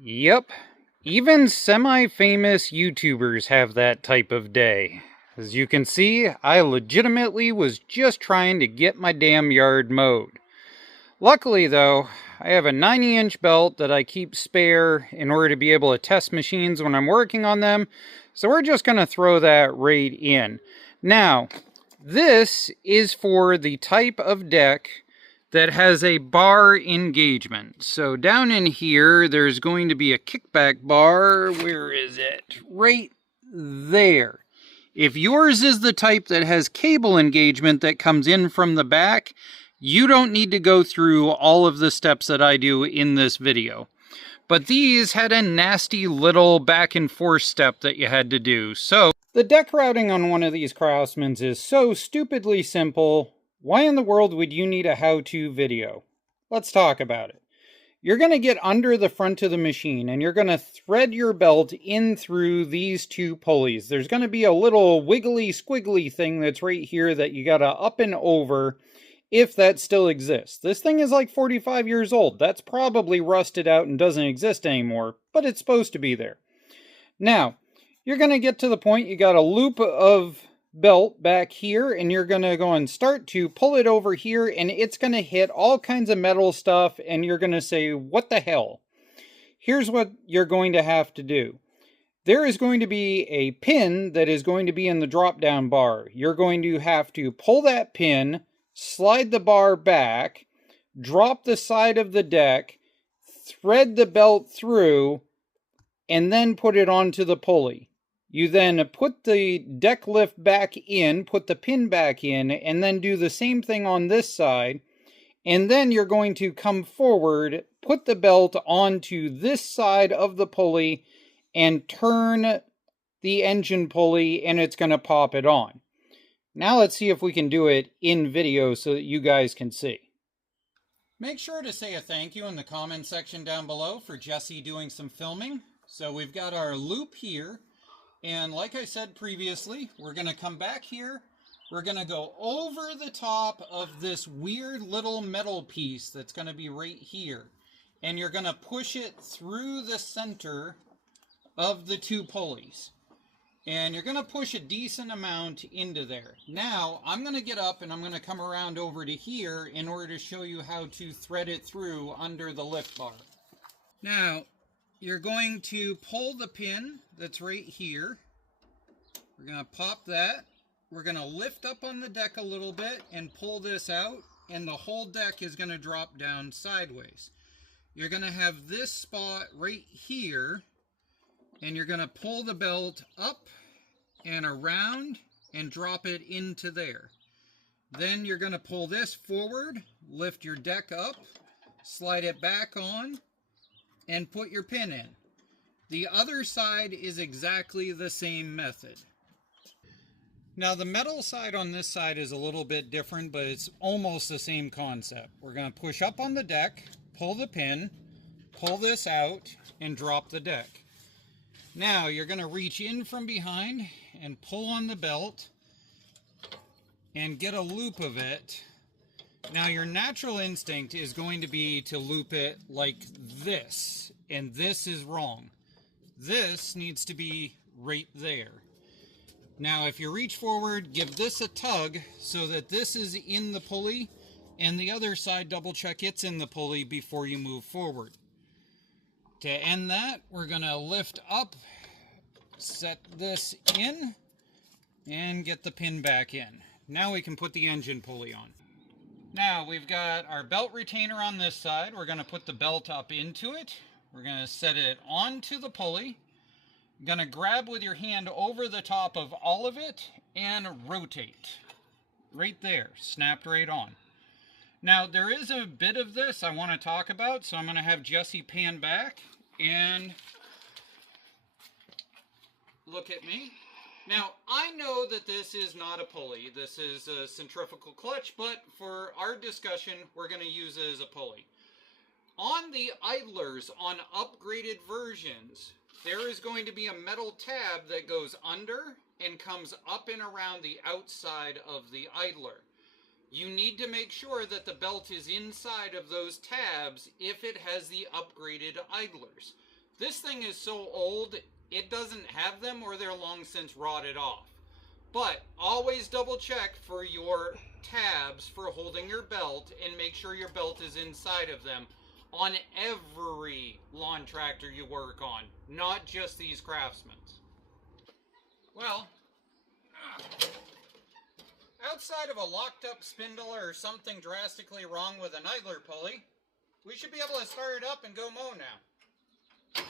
Yep, even semi-famous YouTubers have that type of day. As you can see, I legitimately was just trying to get my damn yard mowed. Luckily though, I have a 90-inch belt that I keep spare in order to be able to test machines when I'm working on them, so we're just going to throw that right in. Now, this is for the type of deck that has a bar engagement. So down in here, there's going to be a kickback bar. Where is it? Right there. If yours is the type that has cable engagement that comes in from the back, you don't need to go through all of the steps that I do in this video. But these had a nasty little back and forth step that you had to do. So the deck routing on one of these Craftsmans is so stupidly simple. Why in the world would you need a how-to video? Let's talk about it. You're going to get under the front of the machine and you're going to thread your belt in through these two pulleys. There's going to be a little wiggly squiggly thing that's right here that you got to up and over if that still exists. This thing is like 45 years old. That's probably rusted out and doesn't exist anymore, but it's supposed to be there. Now, you're going to get to the point you got a loop of belt back here, and you're going to go and start to pull it over here, and it's going to hit all kinds of metal stuff, and you're going to say, what the hell? Here's what you're going to have to do. There is going to be a pin that is going to be in the drop-down bar. You're going to have to pull that pin, slide the bar back, drop the side of the deck, thread the belt through, and then put it onto the pulley. You then put the deck lift back in, put the pin back in, and then do the same thing on this side. And then you're going to come forward, put the belt onto this side of the pulley, and turn the engine pulley, and it's going to pop it on. Now let's see if we can do it in video so that you guys can see. Make sure to say a thank you in the comment section down below for Jesse doing some filming. So we've got our loop here, and like I said previously, we're going to come back here. We're going to go over the top of this weird little metal piece that's going to be right here. And you're going to push it through the center of the two pulleys. And you're going to push a decent amount into there. Now, I'm going to get up and I'm going to come around over to here in order to show you how to thread it through under the lift bar. Now, you're going to pull the pin that's right here. We're going to pop that. We're going to lift up on the deck a little bit and pull this out, and the whole deck is going to drop down sideways. You're going to have this spot right here, and you're going to pull the belt up and around and drop it into there. Then you're going to pull this forward, lift your deck up, slide it back on, and put your pin in. The other side is exactly the same method. Now the metal side on this side is a little bit different, but it's almost the same concept. We're going to push up on the deck, pull the pin, pull this out, and drop the deck. Now you're going to reach in from behind and pull on the belt and get a loop of it. Now your natural instinct is going to be to loop it like this, and this is wrong. This needs to be right there. Now if you reach forward, give this a tug so that this is in the pulley, and the other side double check it's in the pulley before you move forward. To end that, we're going to lift up, set this in, and get the pin back in. Now we can put the engine pulley on. Now we've got our belt retainer on this side. We're going to put the belt up into it. We're going to set it onto the pulley. You're going to grab with your hand over the top of all of it and rotate. Right there, snapped right on. Now there is a bit of this I want to talk about, so I'm going to have Jesse pan back and look at me. Now I know that this is not a pulley, this is a centrifugal clutch, but for our discussion we're going to use it as a pulley. On the idlers on upgraded versions, there is going to be a metal tab that goes under and comes up and around the outside of the idler. you need to make sure that the belt is inside of those tabs if it has the upgraded idlers. This thing is so old, it doesn't have them, or they're long since rotted off. But always double check for your tabs for holding your belt and make sure your belt is inside of them on every lawn tractor you work on, not just these Craftsmans. Well, outside of a locked up spindle or something drastically wrong with an idler pulley, we should be able to start it up and go mow now.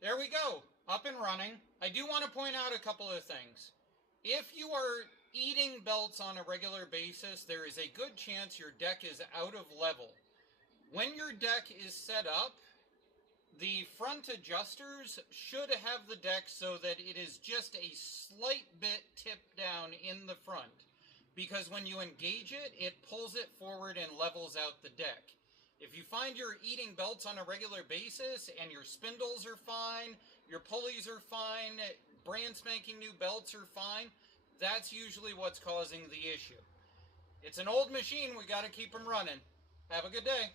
There we go, up and running. I do want to point out a couple of things. If you are eating belts on a regular basis, there is a good chance your deck is out of level. When your deck is set up, the front adjusters should have the deck so that it is just a slight bit tipped down in the front. Because when you engage it, it pulls it forward and levels out the deck. If you find you're eating belts on a regular basis and your spindles are fine, your pulleys are fine, brand spanking new belts are fine, that's usually what's causing the issue. It's an old machine, we got to keep them running. Have a good day.